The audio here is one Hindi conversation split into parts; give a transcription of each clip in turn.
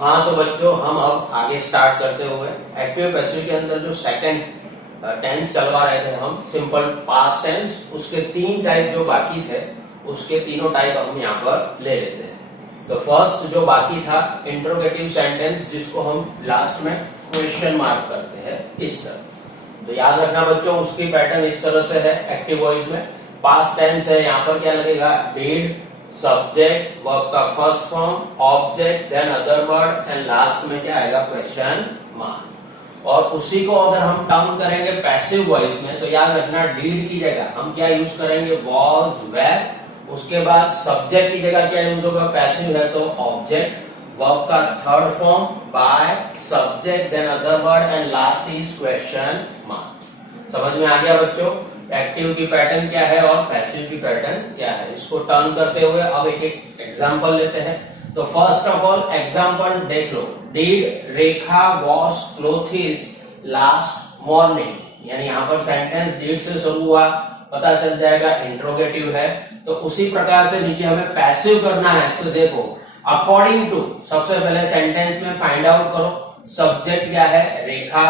हाँ तो बच्चों हम अब आगे स्टार्ट करते हुए एक्टिव पैसिव के अंदर जो सेकंड टेंस चलवा रहे थे हम सिंपल पास्ट टेंस, उसके 3 टाइप जो बाकी थे उसके तीनों टाइप हम यहाँ पर ले लेते हैं। तो फर्स्ट जो बाकी था इंट्रोगेटिव सेंटेंस, जिसको हम लास्ट में क्वेश्चन मार्क करते हैं इस तरह। तो याद रखना बच्चों, उसकी पैटर्न इस तरह से है। एक्टिव वॉइस में पास्ट टेंस है, यहाँ पर क्या लगेगा, डिड, सब्जेक्ट, वर्ब का first form, object, then other word and last में क्या आएगा, क्वेश्चन मार्क। और उसी को अगर हम टर्म करेंगे पैसिव वॉइस में तो याद रखना डिड की जगह हम क्या यूज करेंगे, वॉज, वेर। उसके बाद सब्जेक्ट की जगह क्या यूज होगा, पैसिव है तो ऑब्जेक्ट, वर्ब का third form by, subject, then other word and last is question mark. समझ में आ गया बच्चों एक्टिव की पैटर्न क्या है और पैसिव की पैटर्न क्या है। इसको टर्न करते हुए अब एक एक एग्जांपल लेते हैं। तो फर्स्ट ऑफ ऑल एग्जांपल देख लो, did Rekha wash clothes last morning, यानी यहाँ पर सेंटेंस डिड से शुरू हुआ, पता चल जाएगा इंट्रोगेटिव है। तो उसी प्रकार से नीचे हमें पैसिव करना है। तो देखो अकॉर्डिंग टू, सबसे पहले सेंटेंस में फाइंड आउट करो सब्जेक्ट क्या है, रेखा,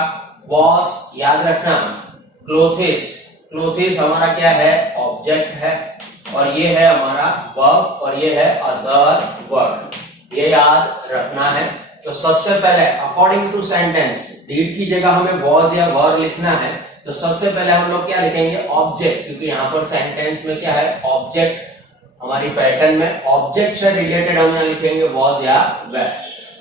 वॉश याद रखना, क्लोथ्स, क्लोथ्स हमारा क्या है, ऑब्जेक्ट है, और ये है हमारा वर्ब और ये है अदर वर्ड, ये याद रखना है। तो सबसे पहले अकॉर्डिंग टू सेंटेंस डिड की जगह हमें वॉज या वर लिखना है। तो सबसे पहले हम लोग क्या लिखेंगे, ऑब्जेक्ट, क्योंकि यहाँ पर सेंटेंस में क्या है, ऑब्जेक्ट, हमारी पैटर्न में ऑब्जेक्ट से रिलेटेड हम यहाँ लिखेंगे वॉज या वेर।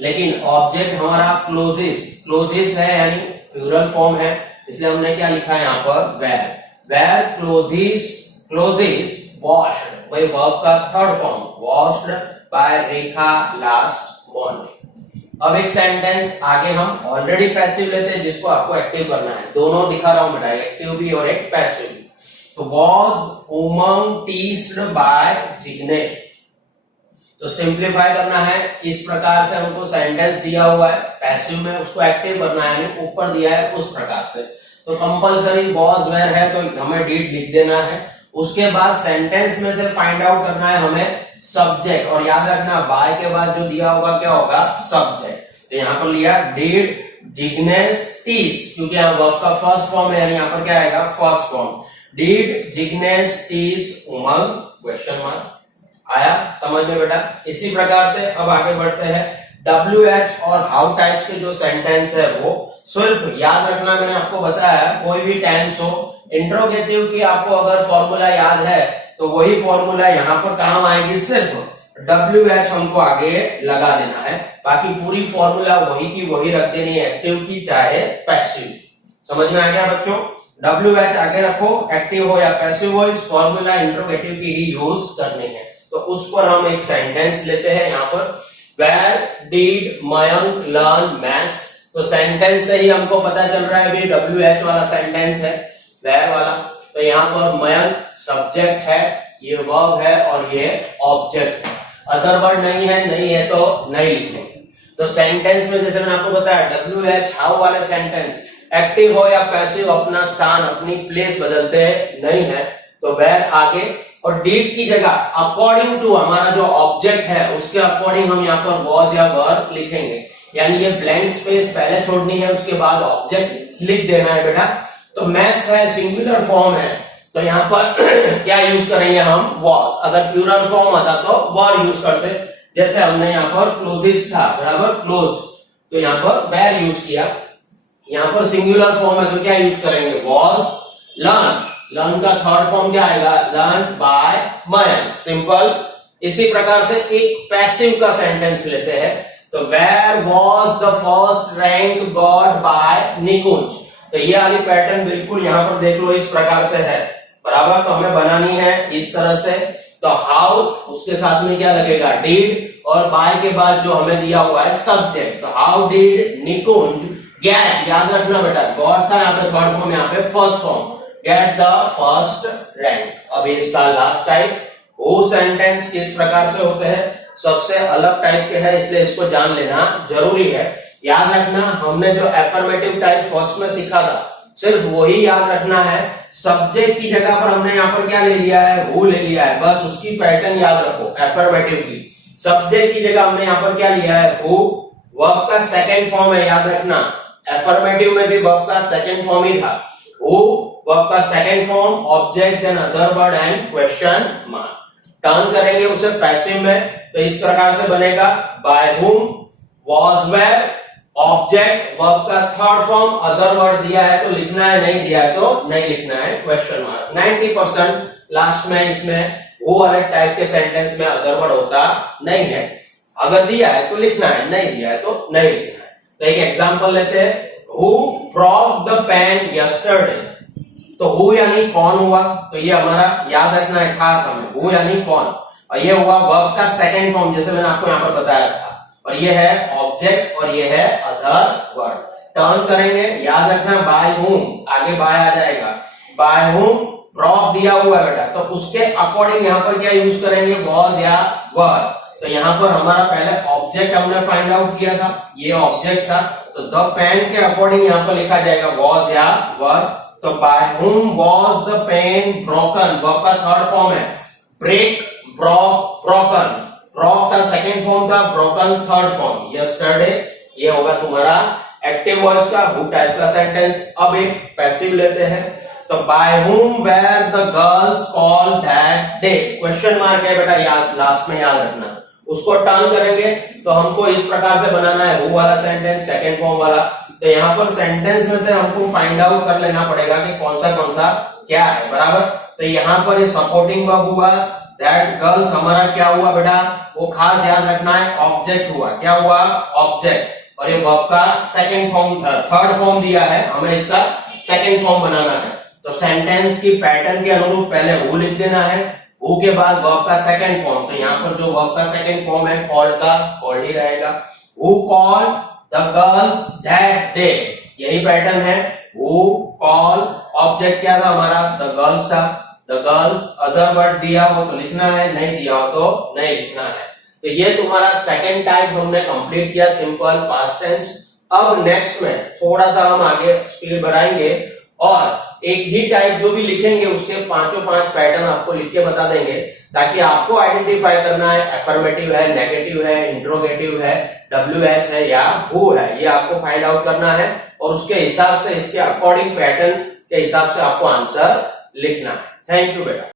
लेकिन ऑब्जेक्ट हमारा क्लोथ्स, क्लोथ्स है यानी प्लूरल फॉर्म है, इसलिए हमने क्या लिखा है यहाँ पर, were. Were clothes, clothes washed, वही वर्ब का third form, washed by Rekha last morning. अब एक सेंटेंस आगे हम ऑलरेडी पैसिव लेते हैं जिसको आपको एक्टिव करना है। दोनों दिखा रहा हूं बेटा, एक्टिव भी और एक पैसिव भी। तो वॉज उमंग टीस्ड बाय जिग्नेश, तो सिंप्लीफाई करना है। इस प्रकार से हमको सेंटेंस दिया हुआ है पैसिव में, उसको एक्टिव करना है, यानी ऊपर दिया है उस प्रकार से। तो कंपलसरी वॉज वेर है तो हमें डिड लिख देना है। उसके बाद सेंटेंस में से फाइंड आउट करना है हमें सब्जेक्ट, और याद रखना बाय के बाद जो दिया होगा क्या होगा, सब्जेक्ट। तो यहाँ पर लिया डिड जिग्नेश टीस, क्योंकि यहाँ वर्ब का फर्स्ट फॉर्म है, यानी यहाँ पर क्या आएगा, फर्स्ट फॉर्म, डिड जिग्नेश टीस उमंग, क्वेश्चन मार्क। आया समझ में बेटा। इसी प्रकार से अब आगे बढ़ते हैं। WH और हाउ टाइप्स के जो सेंटेंस है वो सिर्फ याद रखना, मैंने आपको बताया कोई भी टेंस हो, इंट्रोगेटिव की आपको अगर फॉर्मूला याद है तो वही फॉर्मूला यहाँ पर काम आएगी, सिर्फ WH हमको आगे लगा देना है, बाकी पूरी फॉर्मूला वही की वही रख देनी है, एक्टिव की चाहे पैसिव। समझ में आ गया बच्चों, WH आगे रखो, एक्टिव हो या पैसिव हो, इस फॉर्मूला इंट्रोगेटिव की ही यूज करनी है। तो उस पर हम एक सेंटेंस लेते हैं यहाँ पर, where did Mayank learn maths. तो सेंटेंस से ही हमको पता चल रहा है भी WH वाला सेंटेंस है, वेयर वाला। तो यहाँ पर मयंक सब्जेक्ट है, ये वर्ब है और ये ऑब्जेक्ट है, अदर वर्ड नहीं है, नहीं है तो नहीं लिखेंगे। तो सेंटेंस में जैसे मैंने आपको बताया WH हाउ वाले सेंटेंस एक्टिव हो या पैसिव अपना स्थान अपनी प्लेस बदलते नहीं है, तो वेयर आगे, और डिड की जगह अकॉर्डिंग टू हमारा जो ऑब्जेक्ट है उसके अकॉर्डिंग हम यहाँ पर वॉज या वर लिखेंगे, यानी ये ब्लैंक स्पेस पहले छोड़नी है, उसके बाद ऑब्जेक्ट लिख देना है बेटा। तो मैथ्स है, सिंगुलर फॉर्म है, तो यहाँ पर क्या यूज करेंगे हम, वॉज। अगर प्लूरल फॉर्म आता तो वर यूज करते, जैसे हमने यहाँ पर क्लोथ्स था बराबर, क्लोथ्स, तो यहाँ पर वेयर यूज किया। यहाँ पर सिंगुलर फॉर्म है तो क्या यूज करेंगे, वॉज। लर्न, लर्न का थर्ड फॉर्म क्या आएगा, लर्न बाय मयंक, सिंपल। इसी प्रकार से एक पैसिव का सेंटेंस लेते हैं। तो where was the first rank got by Nikunj. तो ये वाली पैटर्न बिल्कुल यहाँ पर देख लो इस प्रकार से है बराबर, तो हमें बनानी है इस तरह से। तो हाउ, उसके साथ में क्या लगेगा, डिड, और बाय के बाद जो हमें दिया हुआ है सब्जेक्ट। तो हाउ डिड निकुंज गेट, याद रखना बेटा गॉट था यहाँ पे थर्ड फॉर्म, यहाँ पे first form, get the first rank. अब इसका लास्ट टाइप, वो सेंटेंस किस प्रकार से होते हैं, सबसे अलग टाइप के हैं, इसलिए इसको जान लेना जरूरी है। याद रखना हमने जो एफर्मेटिव टाइप फर्स्ट में सीखा था सिर्फ वही याद रखना है। सब्जेक्ट की जगह पर हमने यहाँ पर क्या ले लिया है, हु ले लिया है, बस उसकी पैटर्न याद रखो। एफर्मेटिव की सब्जेक्ट की जगह हमने यहाँ पर क्या लिया है, हु, वर्ब का सेकंड फॉर्म है, याद रखना। एफर्मेटिव में भी वर्ब का सेकंड फॉर्म ही था। हु वर्ब का second form, object then other word and question mark. Turn करेंगे उसे पैसिव में तो इस प्रकार से बनेगा, by whom, was were, object, verb का थर्ड फॉर्म, अदर वर्ड दिया है तो लिखना है, नहीं दिया है तो नहीं लिखना है, क्वेश्चन मार्क। 90% लास्ट में इसमें वो वाले टाइप के सेंटेंस में अदर वर्ड होता नहीं है। अगर दिया है तो लिखना है, नहीं दिया है तो नहीं लिखना है। तो एक एग्जांपल लेते हैं, who broke the pen yesterday. तो हु यानी कौन हुआ, तो ये हमारा याद रखना है खास हमें, हु यानी कौन, और ये हुआ वर्ब का सेकंड फॉर्म जैसे मैंने आपको यहाँ पर बताया था, और ये है ऑब्जेक्ट और ये है अदर वर्ड। टर्न करेंगे, याद रखना बाय हुम, आगे बाय आ जाएगा, बाय हुम ब्रोक दिया हुआ है बेटा, तो उसके अकॉर्डिंग यहाँ पर क्या यूज करेंगे, वॉज या वर। तो यहाँ पर हमारा पहले ऑब्जेक्ट हमने फाइंड आउट किया था, ये ऑब्जेक्ट था, तो द पेन के अकॉर्डिंग यहाँ पर लिखा जाएगा वॉज या वर। तो by whom was the pen broken, verb का थर्ड फॉर्म है, ब्रेक, ब्रोक, ब्रोकन। ब्रोक का सेकंड फॉर्म था, ब्रोकन थर्ड फॉर्म, यस्टरडे। ये होगा तुम्हारा एक्टिव वॉइस का हु टाइप का सेंटेंस। अब एक पैसिव लेते हैं, तो by whom were the girls call that day, question mark है बेटा, याद लास्ट में याद रखना। उसको टर्न करेंगे तो हमको इस प्रकार से बनाना है, हु वाला सेंटेंस सेकंड फॉर्म वाला। तो यहाँ पर सेंटेंस में से हमको फाइंड आउट कर लेना पड़ेगा कि कौन सा क्या है, बराबर। तो यहाँ पर ये सपोर्टिंग वर्ब हुआ, दैट गर्ल्स हमारा क्या हुआ बेटा, वो खास याद रखना है, ऑब्जेक्ट हुआ, क्या हुआ, ऑब्जेक्ट। और ये वर्ब का सेकंड फॉर्म, थर्ड फॉर्म दिया है, हमें इसका सेकंड फॉर्म बनाना है। तो सेंटेंस की पैटर्न के अनुरूप पहले हु लिख देना है, हु के बाद वर्ब का सेकंड फॉर्म। तो यहाँ पर जो वर्ब का सेकंड फॉर्म है कॉल्ड का कॉल्ड ही रहेगा, who called the girls that day, यही पैटर्न है, हु कॉल, ऑब्जेक्ट क्या था हमारा, द गर्ल्स था, द गर्ल्स, अदर वर्ड दिया हो तो लिखना है, नहीं दिया हो तो नहीं लिखना है। तो ये तुम्हारा सेकंड टाइप हमने कंप्लीट किया, सिंपल पास्ट टेंस। अब नेक्स्ट में थोड़ा सा हम आगे स्पीड बढ़ाएंगे और एक ही टाइप जो भी लिखेंगे उसके पांचों पांच पैटर्न आपको लिख के बता देंगे, ताकि आपको आइडेंटिफाई करना है एफर्मेटिव है, नेगेटिव है, इंट्रोगेटिव है, WH है या हु है, ये आपको फाइंड आउट करना है और उसके हिसाब से, इसके अकॉर्डिंग पैटर्न के हिसाब से आपको आंसर लिखना है। थैंक यू बेटा।